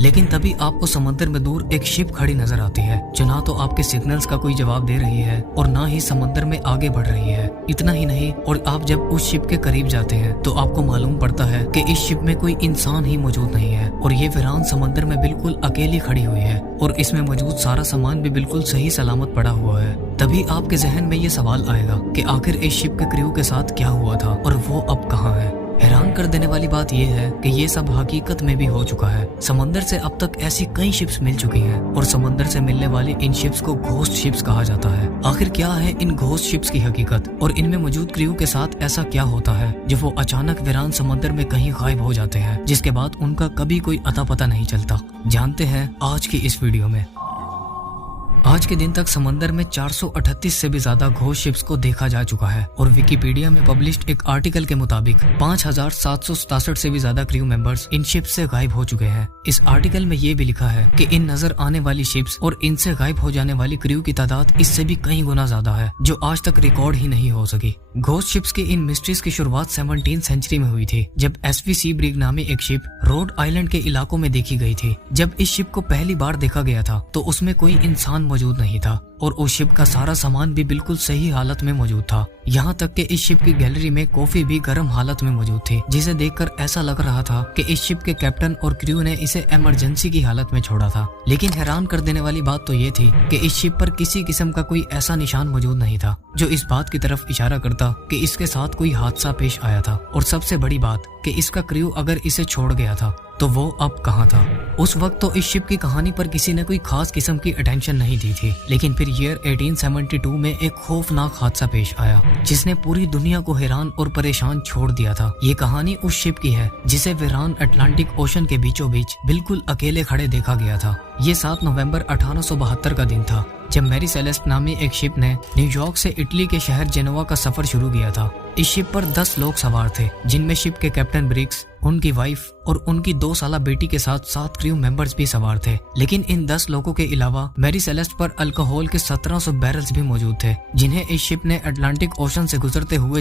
लेकिन तभी आपको समंदर में दूर एक शिप खड़ी नजर आती है जो ना तो आपके सिग्नल्स का कोई जवाब दे रही है और ना ही समंदर में आगे बढ़ रही है। इतना ही नहीं, और आप जब उस शिप के करीब जाते हैं तो आपको मालूम पड़ता है कि इस शिप में कोई इंसान ही मौजूद नहीं है और ये वीरान समंदर में बिल्कुल अकेली खड़ी हुई है और इसमें मौजूद सारा सामान भी बिल्कुल सही सलामत पड़ा हुआ है। तभी आपके जहन में ये सवाल आएगा कि आखिर इस शिप के क्रू के साथ क्या हुआ था और वो अब कहाँ है। हैरान कर देने वाली बात यह है कि ये सब हकीकत में भी हो चुका है। समंदर से अब तक ऐसी कई शिप्स मिल चुकी हैं और समंदर से मिलने वाली इन शिप्स को घोस्ट शिप्स कहा जाता है। आखिर क्या है इन घोस्ट शिप्स की हकीकत और इनमें मौजूद क्रू के साथ ऐसा क्या होता है जो वो अचानक वीरान समंदर में कहीं गायब हो जाते हैं, जिसके बाद उनका कभी कोई अता पता नहीं चलता। जानते हैं आज की इस वीडियो में। आज के दिन तक समंदर में 438 से भी ज्यादा घोस्ट शिप्स को देखा जा चुका है और विकिपीडिया में पब्लिश्ड एक आर्टिकल के मुताबिक 5767 से भी ज्यादा क्रू मेंबर्स इन शिप्स से गायब हो चुके हैं। इस आर्टिकल में ये भी लिखा है कि इन नजर आने वाली शिप्स और इनसे गायब हो जाने वाली क्रू की तादाद इससे भी कई गुना ज्यादा है जो आज तक रिकॉर्ड ही नहीं हो सकी। घोस्ट शिप्स की इन मिस्ट्रीज की शुरुआत 17वीं सेंचुरी में हुई थी जब एसवी सीब्रिग नामी एक शिप रोड आइलैंड के इलाकों में देखी गई थी। जब इस शिप को पहली बार देखा गया था तो उसमें कोई इंसान मौजूद नहीं था और उस शिप का सारा सामान भी बिल्कुल सही हालत में मौजूद था। यहाँ तक कि इस शिप की गैलरी में कॉफी भी गर्म हालत में मौजूद थी, जिसे देखकर ऐसा लग रहा था कि इस शिप के कैप्टन और क्रू ने इसे इमरजेंसी की हालत में छोड़ा था। लेकिन हैरान कर देने वाली बात तो ये थी कि इस शिप पर किसी किस्म का कोई ऐसा निशान मौजूद नहीं था जो इस बात की तरफ इशारा करता कि इसके साथ कोई हादसा पेश आया था। और सबसे बड़ी बात कि इसका क्रू अगर इसे छोड़ गया था तो वो अब कहाँ था। उस वक्त तो इस शिप की कहानी पर किसी ने कोई खास किस्म की अटेंशन नहीं दी थी, लेकिन फिर ईयर 1872 में एक खौफनाक हादसा पेश आया जिसने पूरी दुनिया को हैरान और परेशान छोड़ दिया था। ये कहानी उस शिप की है जिसे वीरान अटलांटिक ओशन के बीचों बीच बिल्कुल अकेले खड़े देखा गया था। ये 7 नवंबर 1872 का दिन था जब मैरी सेलेस्ट नामी एक शिप ने न्यूयॉर्क से इटली के शहर जेनोवा का सफर शुरू किया था। इस शिप पर 10 लोग सवार थे, जिनमें शिप के कैप्टन ब्रिग्स, उनकी वाइफ और उनकी 2 साला बेटी के साथ 7 क्रू मेंबर्स भी सवार थे। लेकिन इन 10 लोगों के अलावा मैरी सेलेस्ट पर अल्कोहल के 1700 बैरल्स भी मौजूद थे, जिन्हें इस शिप ने अटलांटिक ओशन से गुजरते हुए